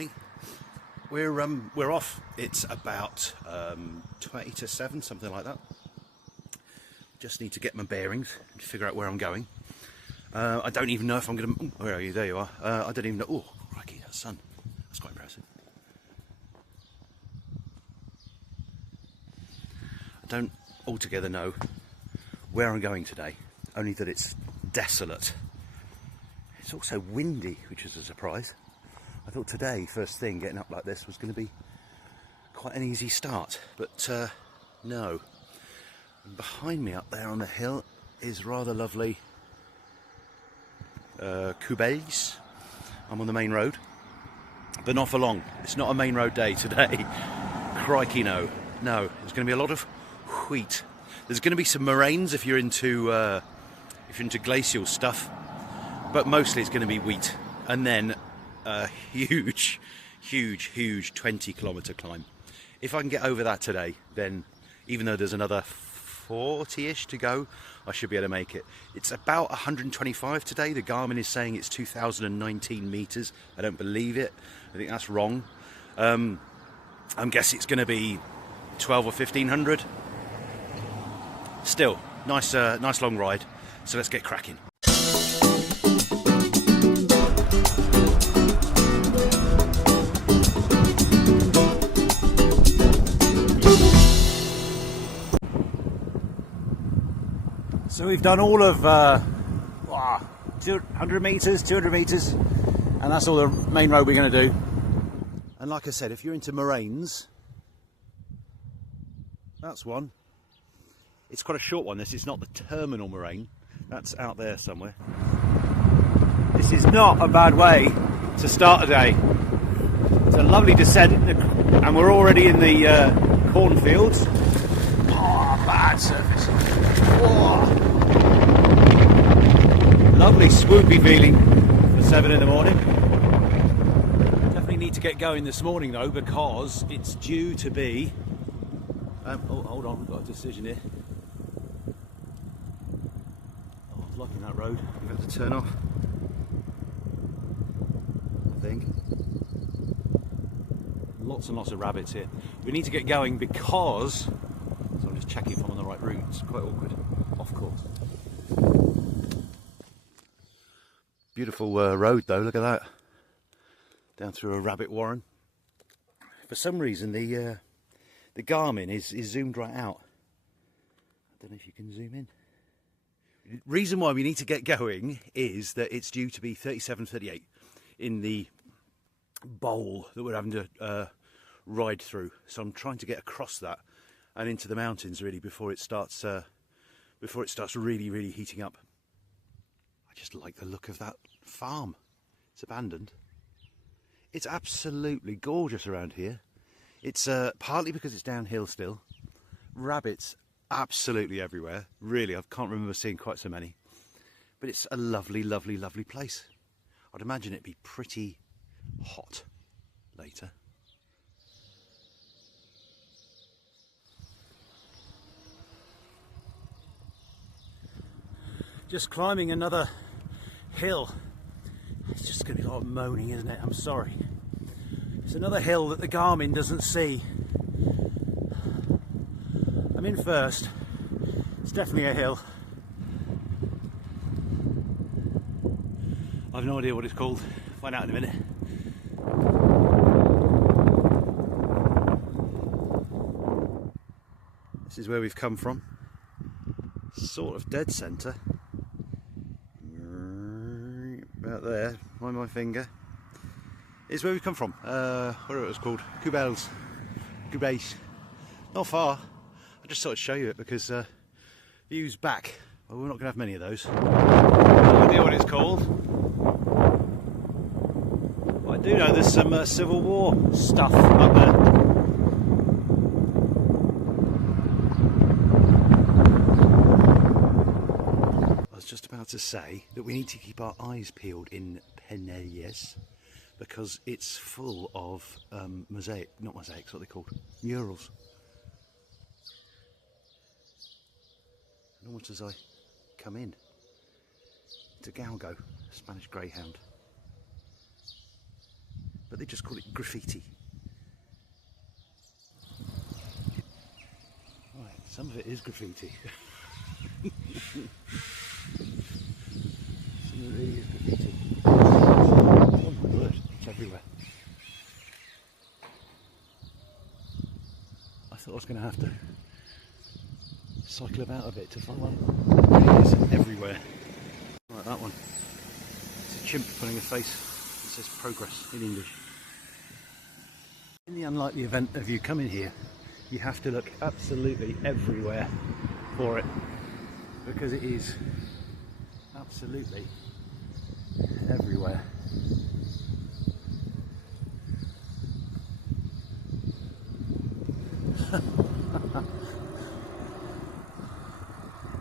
morning. We're off. It's about 20 to 7, something like that. Just need to get my bearings and figure out where I'm going. I don't even know if I'm going to... Where are you? There you are. I don't even know... Oh, crikey, that sun. That's quite impressive. I don't altogether know where I'm going today, only that it's desolate. It's also windy, which is a surprise. I thought today, first thing, getting up like this was going to be quite an easy start, but no. And behind me up there on the hill is rather lovely Cubes. I'm on the main road, but not for long. It's not a main road day today. Crikey, no. No, there's going to be a lot of wheat. There's going to be some morraines if you're into glacial stuff, but mostly it's going to be wheat, and then a huge 20-kilometre climb. If I can get over that today, then even though there's another 40-ish to go, I should be able to make it. It's about 125 today. The Garmin is saying it's 2,019 metres. I don't believe it. I think that's wrong. I'm guessing it's going to be 12 or 1,500. Still, nice long ride. So let's get cracking. So we've done all of 200 metres, 200 metres, and that's all the main road we're going to do. And like I said, if you're into morraines, that's one. It's quite a short one. This is not the terminal moraine. That's out there somewhere. This is not a bad way to start a day. It's a lovely descent, and we're already in the cornfields. Oh, bad surface. Oh. Lovely swoopy feeling for 7 in the morning. Definitely need to get going this morning though, because it's due to be... oh, hold on, we've got a decision here. Oh, I was liking that road. We've got to turn off, I think. Lots and lots of rabbits here. We need to get going because... So I'm just checking if I'm on the right route. It's quite awkward. Off course. Beautiful road though, look at that. Down through a rabbit warren. For some reason the Garmin is zoomed right out. I don't know if you can zoom in. The reason why we need to get going is that it's due to be 37, 38 in the bowl that we're having to ride through. So I'm trying to get across that and into the mountains really before it starts really heating up. I just like the look of that farm. It's abandoned. It's absolutely gorgeous around here. It's partly because it's downhill still. Rabbits absolutely everywhere. Really, I can't remember seeing quite so many. But it's a lovely place. I'd imagine it'd be pretty hot later. Just climbing another hill. It's just going to be a lot of moaning, isn't it? I'm sorry. It's another hill that the Garmin doesn't see. I'm in first. It's definitely a hill. I've no idea what it's called. Find out in a minute. This is where we've come from. Sort of dead centre. About there, by my finger, is where we've come from. Whatever it was called, Cubes. Not far. I just thought I'd show you it because views back. Well, we're not going to have many of those. No idea what it's called. But I do know there's some Civil War stuff up there. Just about to say that we need to keep our eyes peeled in Pyrenees because it's full of not mosaics, what are they called? Murals. And almost as I come in, it's a galgo, a Spanish greyhound. but they just call it graffiti. Right, some of it is graffiti. Some of it is graffiti. Oh my word, it's everywhere. I thought I was going to have to cycle about a bit to find one. It is everywhere. Like that one. It's a chimp putting a face. It says progress in English. In the unlikely event of you coming here, you have to look absolutely everywhere for it, because it is absolutely everywhere.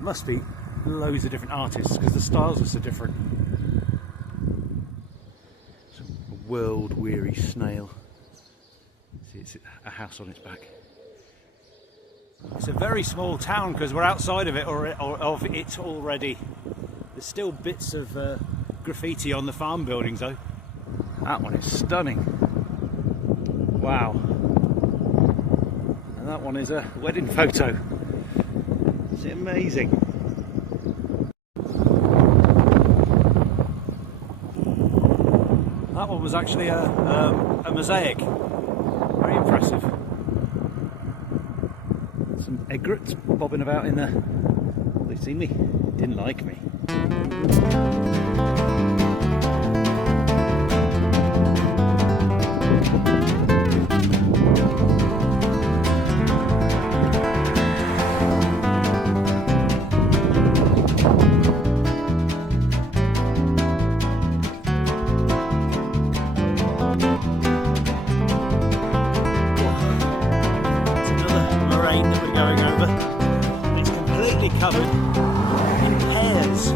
Must be loads of different artists because the styles are so different. It's a world-weary snail. See, it's a house on its back. It's a very small town because we're outside of it, or of it already. There's still bits of graffiti on the farm buildings though. That one is stunning. Wow. And that one is a wedding photo. Is it amazing? That one was actually a mosaic. Very impressive. Some egrets bobbing about in there. They've seen me, didn't like me. That we're going over. It's completely covered in pears.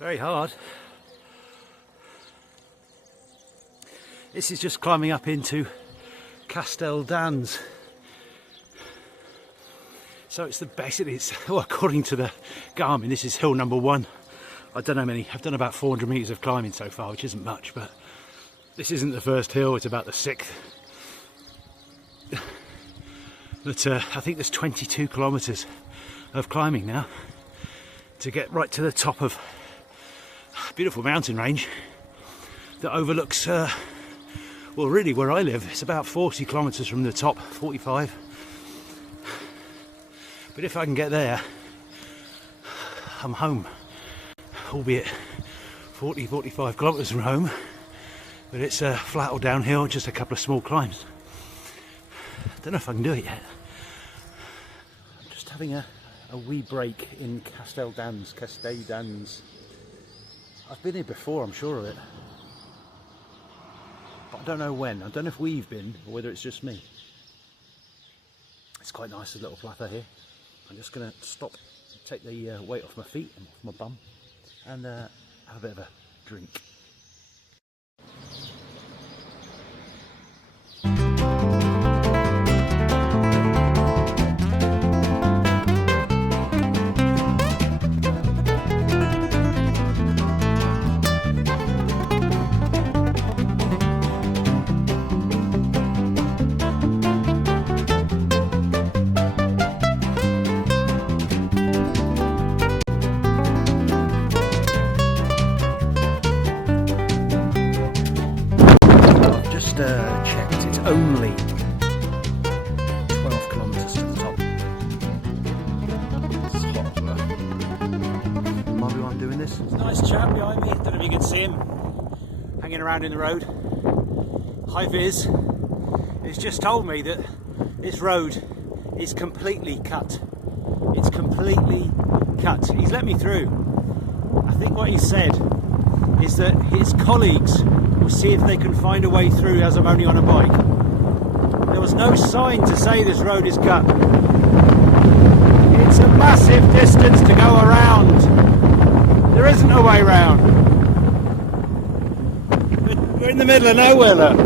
Very hard. This is just climbing up into Castel Dans. So it's basically, well, according to the Garmin, this is hill number 1. I don't know how many. I've done about 400 metres of climbing so far, which isn't much, but this isn't the first hill. It's about the 6th. But I think there's 22 kilometres of climbing now to get right to the top of a beautiful mountain range that overlooks, well, really where I live. It's about 40 kilometres from the top, 45. But if I can get there, I'm home, albeit 40-45 kilometres from home, but it's flat or downhill, just a couple of small climbs. Don't know if I can do it yet. I'm just having a wee break in Castel Dans. I've been here before, I'm sure of it, but I don't know when. I don't know if we've been or whether it's just me. It's quite nice, a little plateau here. I'm just going to stop, take the weight off my feet and off my bum, and have a bit of a drink. Checked, it's only 12 kilometres to the top. It's hot as well. Mind why I'm doing this? There's a nice chap behind me, don't know if you can see him, hanging around in the road. Hi Viz, he's just told me that this road is completely cut. It's completely cut. He's let me through. I think what he said is that his colleagues will see if they can find a way through as I'm only on a bike. There was no sign to say this road is cut. It's a massive distance to go around. There isn't a way round. We're in the middle of nowhere, look.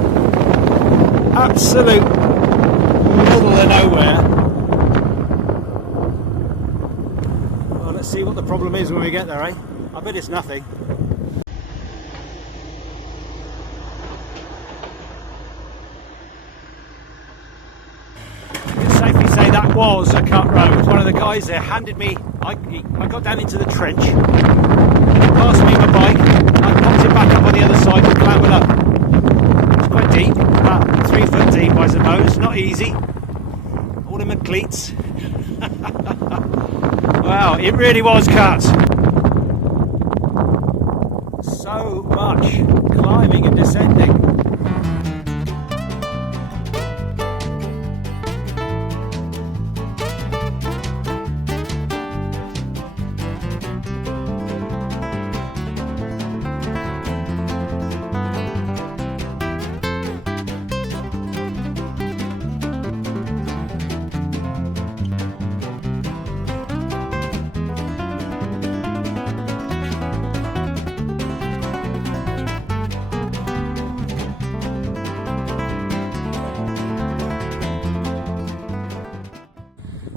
Absolute middle of nowhere. Well, let's see what the problem is when we get there, eh? I bet it's nothing. I can safely say that was a cut road. One of the guys there handed me, I got down into the trench, passed me my bike, I popped it back up on the other side and clambered up. It's quite deep, about 3 foot deep I suppose, not easy. All in my cleats. Wow, it really was cut. So much climbing and descending.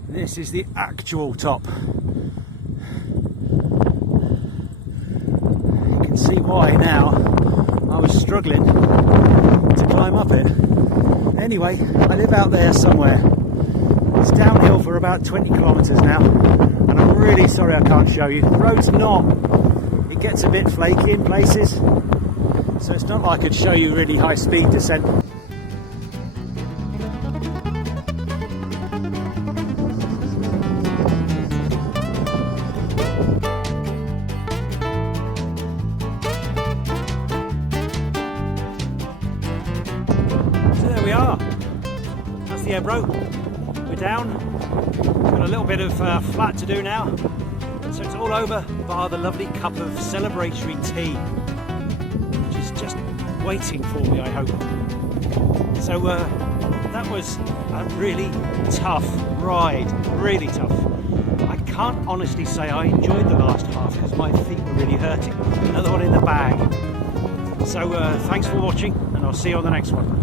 This is the actual top. You can see why now. I was struggling to climb up it. Anyway, I live out there somewhere. It's downhill for about 20 kilometres now, and I'm really sorry I can't show you. The road's not. It gets a bit flaky in places, so it's not like I could show you really high speed descent. That's the Ebro. We're down. Got a little bit of flat to do now. So it's all over, bar the lovely cup of celebratory tea, which is just waiting for me, I hope. So that was a really tough ride, really tough. I can't honestly say I enjoyed the last half because my feet were really hurting. Another one in the bag. So thanks for watching, and I'll see you on the next one.